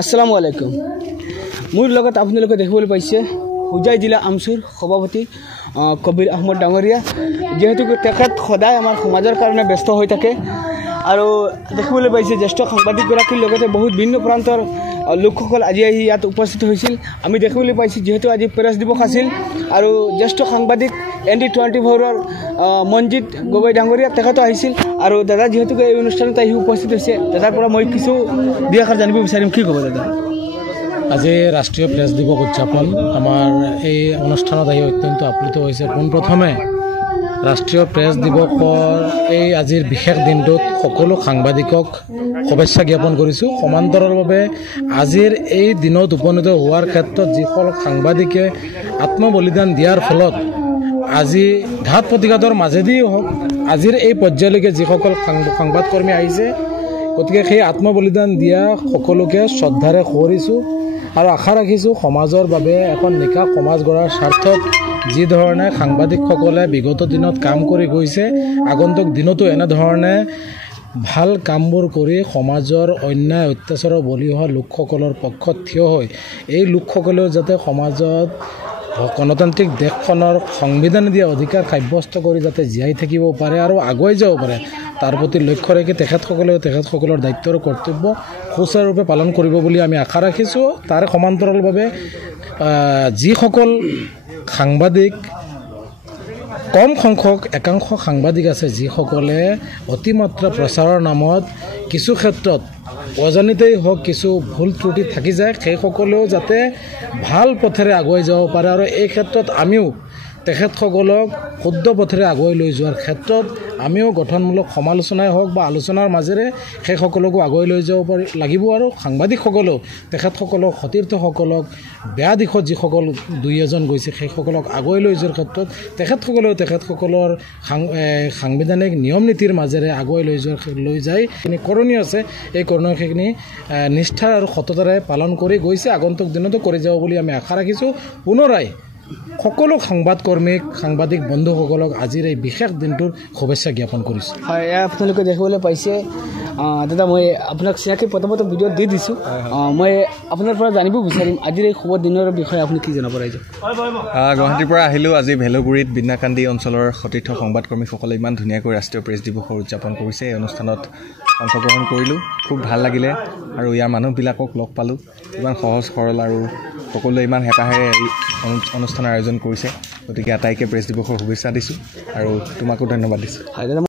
আসসালামু আলাইকুম মোৰ লগত আপোনালোকে দেখিবলৈ পাইছে হুজাই জিলা আমচুৰ সভাপতি কবিৰ আহমদ ডাঙৰীয়া যেহেতু তেখেত সদায় আমাৰ সমাজৰ কাৰণে ব্যস্ত হৈ থাকে আৰু দেখিবলৈ পাইছে জ্যেষ্ঠ সাংবাদিকগৰাকীৰ লগতে বহুত ভিন্ন প্ৰান্তৰ লোকসকল আজি আহি ইয়াত উপস্থিত হৈছিল আমি দেখিবলৈ পাইছোঁ যেহেতু আজি প্ৰেছ দিৱস আছিল আৰু জ্যেষ্ঠ সাংবাদিক ND24ৰ মনজিত গগৈ ডাঙৰীয়া তেখেতো আহিছিল আৰু দাদা যেহেতু এই অনুষ্ঠানত আহি উপস্থিত হৈছে দাদাৰ পৰা মই কিছু দুই আখৰ জানিব বিচাৰিম কি ক'ব দাদা আজি ৰাষ্ট্ৰীয় প্ৰেছ দিৱস উদযাপন আমাৰ এই অনুষ্ঠানত আহি অত্যন্ত আপ্লুত হৈছে পোনপ্ৰথমে ৰাষ্ট্ৰীয় প্ৰেছ দিৱসৰ এই আজিৰ বিশেষ দিনটোত সকলো সাংবাদিকক শুভেচ্ছা জ্ঞাপন কৰিছোঁ সমান্তৰালভাৱে আজিৰ এই দিনত উপনীত হোৱাৰ ক্ষেত্ৰত যিসকল সাংবাদিকে আত্মবলিদান দিয়াৰ ফলত আজি ঘাত প্ৰতিঘাতৰ মাজেদিও হওক আজিৰ এই পৰ্যায়লৈকে যিসকল সংবাদকৰ্মী আহিছে গতিকে সেই আত্মবলিদান দিয়া সকলোকে শ্ৰদ্ধাৰে সোঁৱৰিছোঁ আৰু আশা ৰাখিছোঁ সমাজৰ বাবে এখন নিকা সমাজ গঢ়াৰ স্বাৰ্থত যি ধৰণে সাংবাদিকসকলে বিগত দিনত কাম কৰি গৈছে আগন্তুক দিনতো এনেধৰণে ভাল কামবোৰ কৰি সমাজৰ অন্যায় অত্যাচাৰৰ বলি হোৱা লোকসকলৰ পক্ষত থিয় হৈ এই লোকসকলেও যাতে সমাজত গণতান্ত্ৰিক দেশখনৰ সংবিধানে দিয়া অধিকাৰ সাব্যস্ত কৰি যাতে জীয়াই থাকিব পাৰে আৰু আগুৱাই যাব পাৰে তাৰ প্ৰতি লক্ষ্য ৰাখি তেখেতসকলৰ দায়িত্ব আৰু কৰ্তব্য সুচাৰুৰূপে পালন কৰিব বুলি আমি আশা ৰাখিছোঁ তাৰে সমান্তৰালভাৱে যিসকল সাংবাদিক কম সংখ্যক একাংশ সাংবাদিক আছে যিসকলে অতিমাত্ৰা প্ৰচাৰৰ নামত কিছু ক্ষেত্ৰত অজানিতেই হওক কিছু ভুল ত্ৰুটি থাকি যায় সেইসকলেও যাতে ভাল পথেৰে আগুৱাই যাব পাৰে আৰু এই ক্ষেত্ৰত আমিও তেখেতসকলক শুদ্ধ পথেৰে আগুৱাই লৈ যোৱাৰ ক্ষেত্ৰত আমিও গঠনমূলক সমালোচনাই হওক বা আলোচনাৰ মাজেৰে সেইসকলকো আগুৱাই লৈ যাব লাগিব আৰু সাংবাদিকসকলেও তেখেতসকলক সতীৰ্থসকলক বেয়া দিশত যিসকল দুই এজন গৈছে সেইসকলক আগুৱাই লৈ যোৱাৰ ক্ষেত্ৰত তেখেতসকলেও তেখেতসকলৰ সাংবিধানিক নিয়ম নীতিৰ মাজেৰে আগুৱাই লৈ যায় কৰণীয় আছে এই কৰণীয়খিনি নিষ্ঠা আৰু সততাৰে পালন কৰি গৈছে আগন্তুক দিনতো কৰি যাব বুলি আমি আশা ৰাখিছোঁ পুনৰাই সকলো সাংবাদিক বন্ধুসকলক আজিৰ এই বিশেষ দিনটোৰ শুভেচ্ছা জ্ঞাপন কৰিছোঁ হয় আপোনালোকে দেখিবলৈ পাইছে দাদা মই আপোনাক চিনাকি প্ৰথমতে ভিডিঅ'ত দি দিছোঁ মই আপোনাৰ পৰা জানিব বিচাৰিম আজিৰ এই শুভ দিনৰ বিষয়ে আপুনি কি জনাব ৰাইজক গুৱাহাটীৰ পৰা আহিলোঁ আজি ভেলুগুৰিত বিনাকান্দি অঞ্চলৰ সতীৰ্থ সংবাদকৰ্মীসকলে ইমান ধুনীয়াকৈ ৰাষ্ট্ৰীয় প্ৰেছ দিৱসৰ উদযাপন কৰিছে এই অনুষ্ঠানত অংশগ্ৰহণ কৰিলোঁ খুব ভাল লাগিলে আৰু ইয়াৰ মানুহবিলাকক লগ পালোঁ ইমান সহজ সৰল আৰু সকলোৱে ইমান হেঁপাহেৰে এই অনুষ্ঠানৰ আয়োজন কৰিছে গতিকে আটাইকে প্ৰেছ দিৱসৰ শুভেচ্ছা দিছোঁ আৰু তোমাকো ধন্যবাদ দিছোঁ